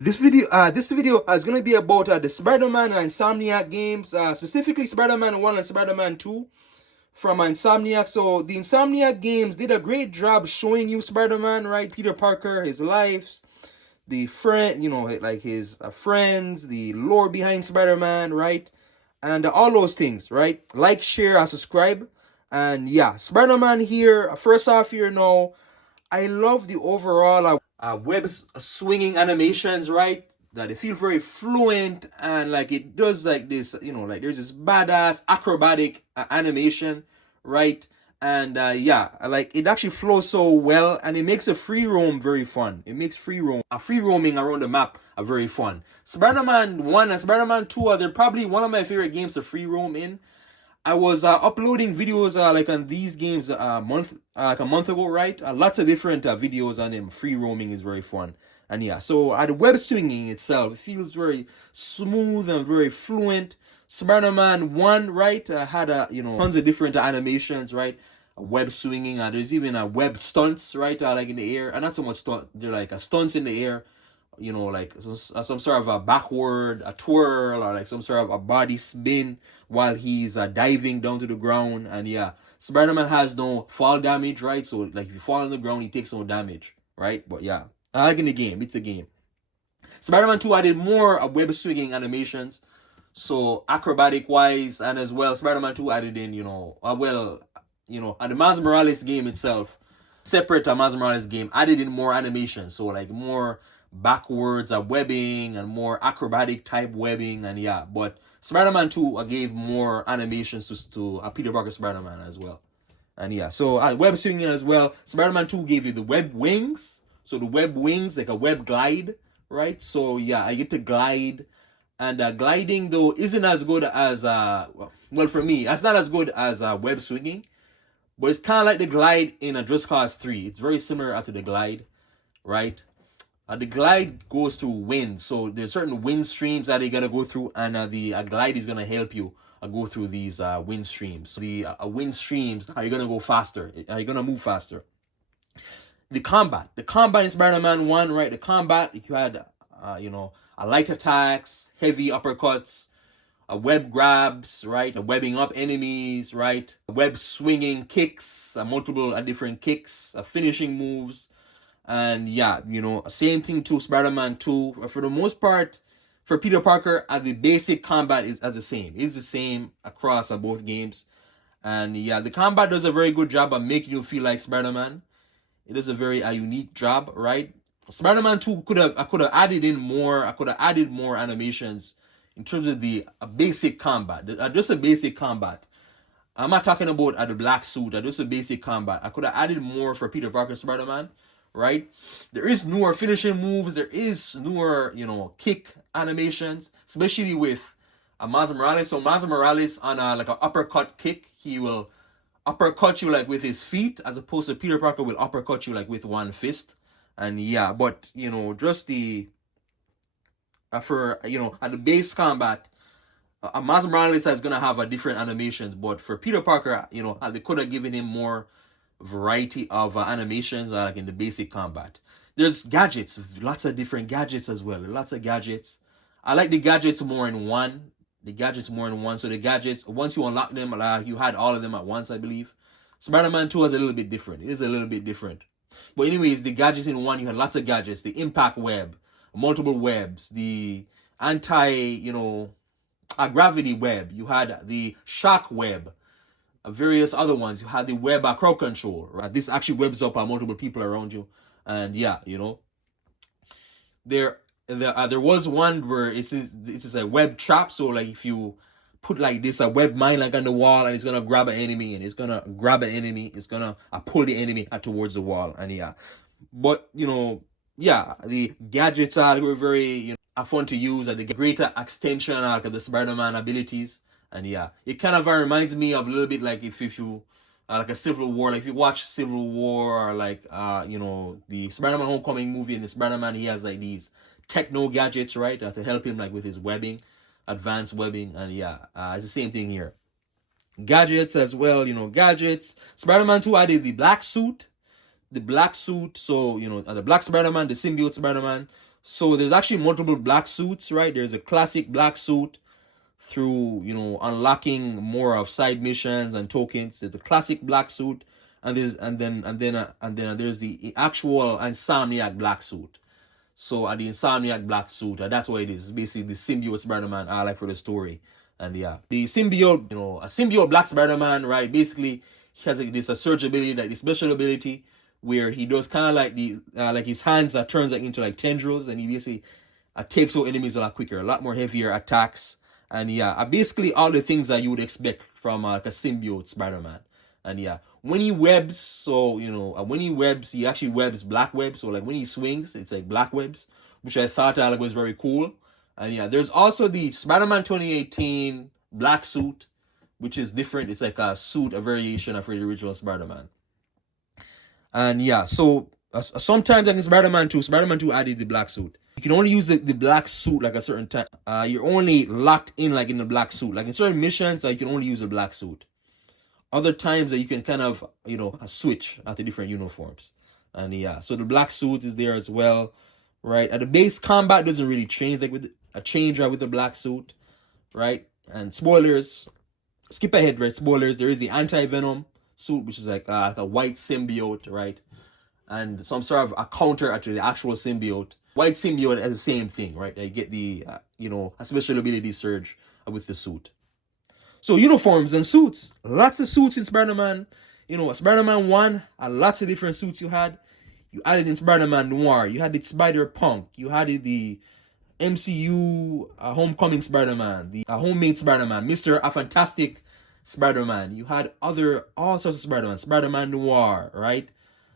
This video is gonna be about the Spider-Man and Insomniac games, specifically Spider-Man 1 and Spider-Man 2 from Insomniac. So the Insomniac games did a great job showing you Spider-Man, right? Peter Parker, his life, the friend, like his friends, the lore behind Spider-Man, right? And all those things, right? Like, share, and subscribe. And yeah, Spider-Man here. First off, here now, I love the overall web swinging animations, right? That they feel very fluent and like it does like this, like there's this badass acrobatic animation, right? And yeah, like it actually flows so well and it makes a free roam very fun. It makes free roaming around the map very fun. Spider-Man 1 and Spider-Man 2 they're probably one of my favorite games to free roam in. I was uploading videos like on these games like a month ago, right? Lots of different videos on them. Free roaming is very fun, and yeah. So the web swinging itself, it feels very smooth and very fluent. Spider-Man 1, right? Had tons of different animations, right? Web swinging. There's even a web stunts, right? Like in the air, and not so much stunt. They're like stunts in the air. Like some sort of a backward, a twirl, or like some sort of a body spin while he's diving down to the ground. And yeah, Spider-Man has no fall damage, right? So like if you fall on the ground, he takes no damage, right? But yeah, I like in the game. It's a game. Spider-Man 2 added more web swinging animations, so acrobatic wise, and as well, Spider-Man 2 added in, and the Miles Morales game itself, separate Miles Morales game, added in more animation, so like more backwards webbing and more acrobatic type webbing, and yeah. But Spider-Man 2 gave more animations to Peter Parker Spider-Man as well, and yeah. So web swinging as well. Spider-Man 2 gave you the web wings, so the web wings like a web glide, right? So yeah, I get to glide, and gliding though isn't as good as well for me. That's not as good as web swinging, but it's kind of like the glide in a Just Cause 3. It's very similar to the glide, right? The glide goes through wind, so there's certain wind streams that you gotta go through, and the glide is gonna help you go through these wind streams. So the wind streams are you gonna go faster? Are you gonna move faster? The combat in Spider-Man 1, right? The combat, you had a light attacks, heavy uppercuts, web grabs, right? Webbing up enemies, right? Web swinging kicks, multiple different kicks, finishing moves. And yeah, same thing to Spider-Man 2. For the most part, for Peter Parker, the basic combat is as the same. It's the same across both games. And yeah, the combat does a very good job of making you feel like Spider-Man. It does a very unique job, right? Spider-Man 2 I could have added in more. I could have added more animations in terms of the basic combat. Just a basic combat. I'm not talking about the black suit. Just a basic combat. I could have added more for Peter Parker Spider-Man, right? There is newer finishing moves. There is newer, kick animations, especially with Miles Morales. So Miles Morales on like an uppercut kick, he will uppercut you like with his feet, as opposed to Peter Parker will uppercut you like with one fist. And yeah, but just the for at the base combat, Miles Morales is gonna have a different animations, but for Peter Parker, they could have given him more variety of animations like in the basic combat. There's gadgets, lots of different gadgets as well. Lots of gadgets. I like the gadgets more in one. So the gadgets, once you unlock them, you had all of them at once, I believe. Spider-Man 2 is a little bit different. It is a little bit different. But anyways, the gadgets in one, you had lots of gadgets. The impact web, multiple webs, the gravity web. You had the shock web, various other ones. You had the web crowd control, right? This actually webs up multiple people around you. And yeah, there was one where it's a web trap. So like if you put like this a web mine like on the wall, and it's gonna grab an enemy, and it's gonna pull the enemy towards the wall. And yeah, but yeah, the gadgets were very fun to use, and the greater extension of the Spider-Man abilities. And yeah, it kind of reminds me of a little bit like if you like a Civil War, like if you watch Civil War, or like the Spider-Man Homecoming movie, and the Spider-Man, he has like these techno gadgets, right, to help him like with his webbing, advanced webbing. And yeah, it's the same thing here. Gadgets as well, gadgets. Spider-Man 2 added the black suit. So the black Spider-Man, the symbiote Spider-Man. So there's actually multiple black suits, right? There's a classic black suit through, you know, unlocking more of side missions and tokens. There's a classic black suit, and there's the actual Insomniac black suit. So the Insomniac black suit, that's what it is. It's basically the symbiote Spider-Man I like for the story. And yeah, the symbiote, you know, a symbiote black Spider-Man, right? Basically, he has this surge ability, like this special ability, where he does kind of like like his hands turns into like tendrils, and he basically takes out enemies a lot quicker, a lot more heavier attacks, and yeah, basically all the things that you would expect from like a symbiote Spider-Man. And yeah, when he webs, so you know, when he webs, he actually webs black webs. So like when he swings, it's like black webs, which I thought like was very cool. And yeah, there's also the Spider-Man 2018 black suit, which is different. It's like a suit, a variation of the original Spider-Man. And yeah, so sometimes like in Spider-Man 2 added the black suit. You can only use the black suit like a certain time. You're only locked in like in the black suit. Like in certain missions, you can only use the black suit. Other times that you can kind of, you know, switch out the different uniforms. And yeah, so the black suit is there as well, right? At the base, combat doesn't really change like with a change right with the black suit, right? And spoilers, skip ahead, right? Spoilers, there is the anti-venom suit, which is like a white symbiote, right? And some sort of a counter to the actual symbiote. White symbiote has the same thing, right? You get the, you know, a special ability surge with the suit. So uniforms and suits, lots of suits in Spider-Man. You know, Spider-Man 1, lots of different suits you had. You added in Spider-Man Noir, you had the Spider-Punk, you had the MCU Homecoming Spider-Man, the Homemade Spider-Man, Mr. A Fantastic Spider-Man. You had all sorts of Spider-Man, Spider-Man Noir, right?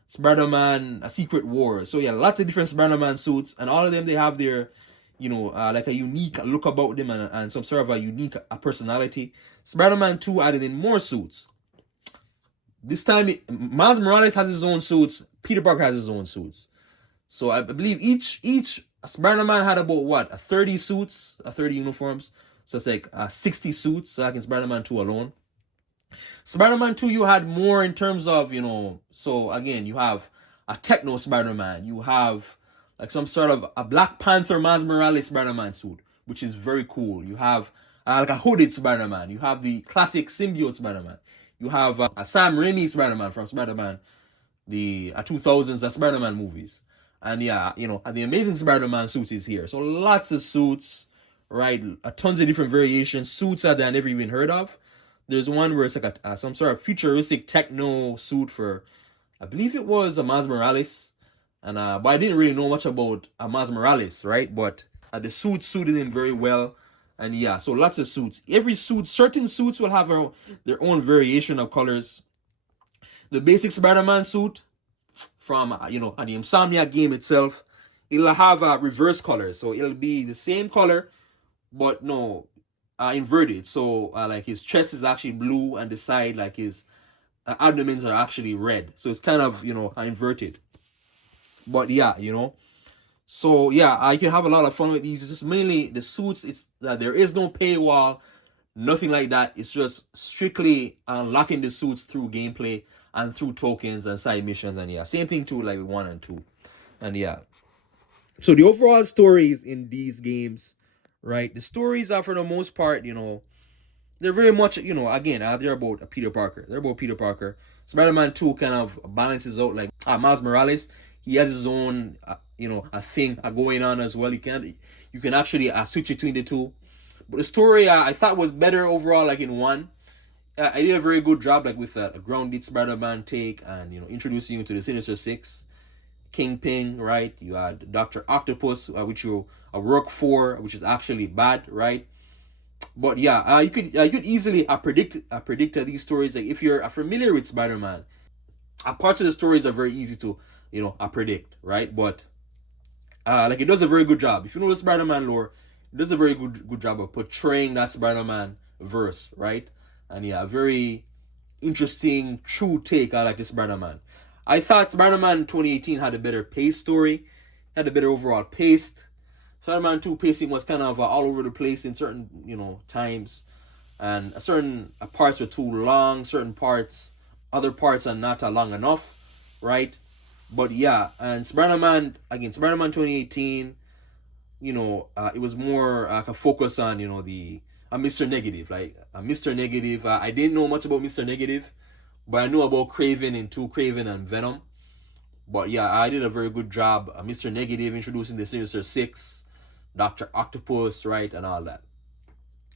Spider-Man A Secret War. So yeah, lots of different Spider-Man suits, and all of them, they have their, you know, like a unique look about them and some sort of a unique personality. Spider-Man 2 added in more suits. This time, Miles Morales has his own suits. Peter Parker has his own suits. So I believe each Spider-Man had about what, 30 suits, 30 uniforms. So it's like 60 suits, like in Spider-Man 2 alone. Spider-Man 2, you had more in terms of, you know, so again, you have a techno Spider-Man. You have like some sort of a Black Panther Miles Morales Spider-Man suit, which is very cool. You have like a hooded Spider-Man. You have the classic symbiote Spider-Man. You have a Sam Raimi Spider-Man from Spider-Man, the 2000s Spider-Man movies. And yeah, you know, the Amazing Spider-Man suit is here. So lots of suits, right? Tons of different variations. Suits that I never even heard of. There's one where it's like some sort of futuristic techno suit for, I believe it was a Miles Morales. And but I didn't really know much about Miles Morales, right? But the suit suited him very well. And yeah, so lots of suits. Every suit, certain suits will have their own variation of colors. The basic Spider-Man suit from, you know, the Insomniac game itself, it'll have reverse colors. So it'll be the same color, but no, inverted. So like his chest is actually blue and the side, like his abdomens are actually red. So it's kind of, you know, inverted. But yeah, you know. So yeah, you can have a lot of fun with these. It's just mainly the suits. It's there is no paywall, nothing like that. It's just strictly unlocking the suits through gameplay and through tokens and side missions. And yeah, same thing too, like 1 and 2. And yeah, so the overall stories in these games, right? The stories are, for the most part, you know, they're very much, you know, again, they're about Peter Parker. They're about Peter Parker. Spider-Man 2 kind of balances out, like Miles Morales. He has his own, you know, a thing going on as well. You can actually switch between the two. But the story, I thought was better overall, like in 1. I did a very good job, like with a grounded Spider-Man take, and, you know, introducing you to the Sinister Six, Kingpin, right? You had Dr. Octopus, which you work for, which is actually bad, right? But yeah, you could easily predict these stories. Like if you're familiar with Spider-Man, parts of the stories are very easy to, you know, predict, right? But like it does a very good job. If you know the Spider-Man lore, it does a very good job of portraying that Spider-Man verse, right? And yeah, very interesting, true take. I like the Spider-Man. I thought Spider-Man 2018 had a better pace story, had a better overall pace. Spider-Man 2 pacing was kind of all over the place in certain, you know, times, and certain parts were too long. Certain parts, other parts are not long enough, right? But yeah, and Spider-Man 2018, it was more a focus on, the Mr. Negative. Like Mr. Negative, I didn't know much about Mr. Negative, but I knew about Kraven in 2, Kraven and Venom. But yeah, I did a very good job. Mr. Negative introducing the Sinister Six, Dr. Octopus, right, and all that.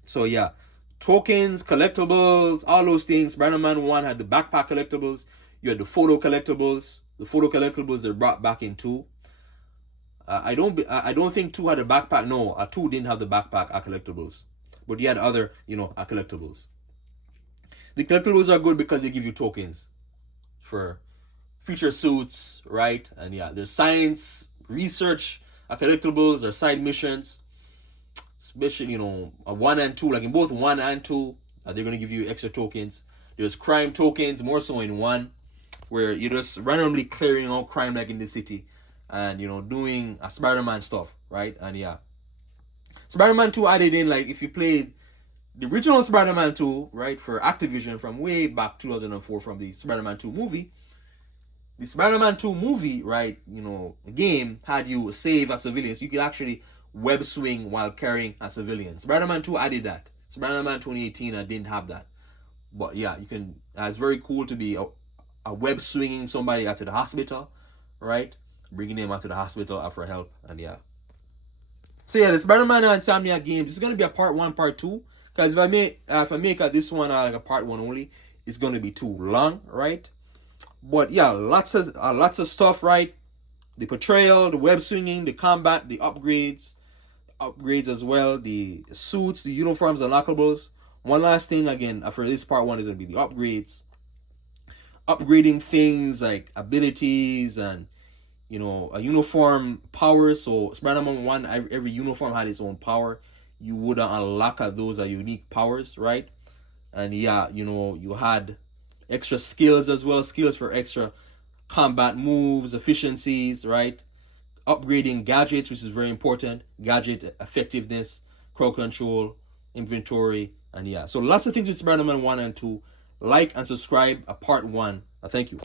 So yeah, tokens, collectibles, all those things. Spider-Man 1 had the backpack collectibles. You had the photo collectibles. The photo collectibles they brought back in 2. I don't think 2 had a backpack. No, 2 didn't have the backpack collectibles, but you had other collectibles. The collectibles are good because they give you tokens for future suits, right? And yeah, there's science, research, collectibles or side missions, especially a 1 and 2. Like in both 1 and 2, they're gonna give you extra tokens. There's crime tokens, more so in 1, where you're just randomly clearing out crime like in the city, and doing a Spider-Man stuff, right? And yeah, Spider-Man 2 added in, like, if you played the original Spider-Man 2, right, for Activision from way back 2004 from the Spider-Man 2 movie. The Spider-Man 2 movie, right, game had you save a civilian. So you could actually web swing while carrying a civilian. Spider-Man 2 added that. Spider-Man 2018 didn't have that. But yeah, you can. It's very cool to be a web swinging somebody out to the hospital, right? Bringing them out to the hospital for help, and yeah. So yeah, the Spider-Man and Insomniac games is gonna be a part 1, part 2. Because if I make this one like a part 1 only, it's gonna be too long, right? But yeah, lots of stuff, right? The portrayal, the web swinging, the combat, the upgrades as well, the suits, the uniforms, unlockables. One last thing again for this part 1 is gonna be the upgrades. Upgrading things like abilities and a uniform power. So Spider-Man 1, every uniform had its own power. You would unlock those unique powers, right? And yeah, you had extra skills as well, skills for extra combat moves, efficiencies, right? Upgrading gadgets, which is very important, gadget effectiveness, crowd control, inventory, and yeah. So lots of things with Spider-Man 1 and 2. Like and subscribe, part 1. Thank you.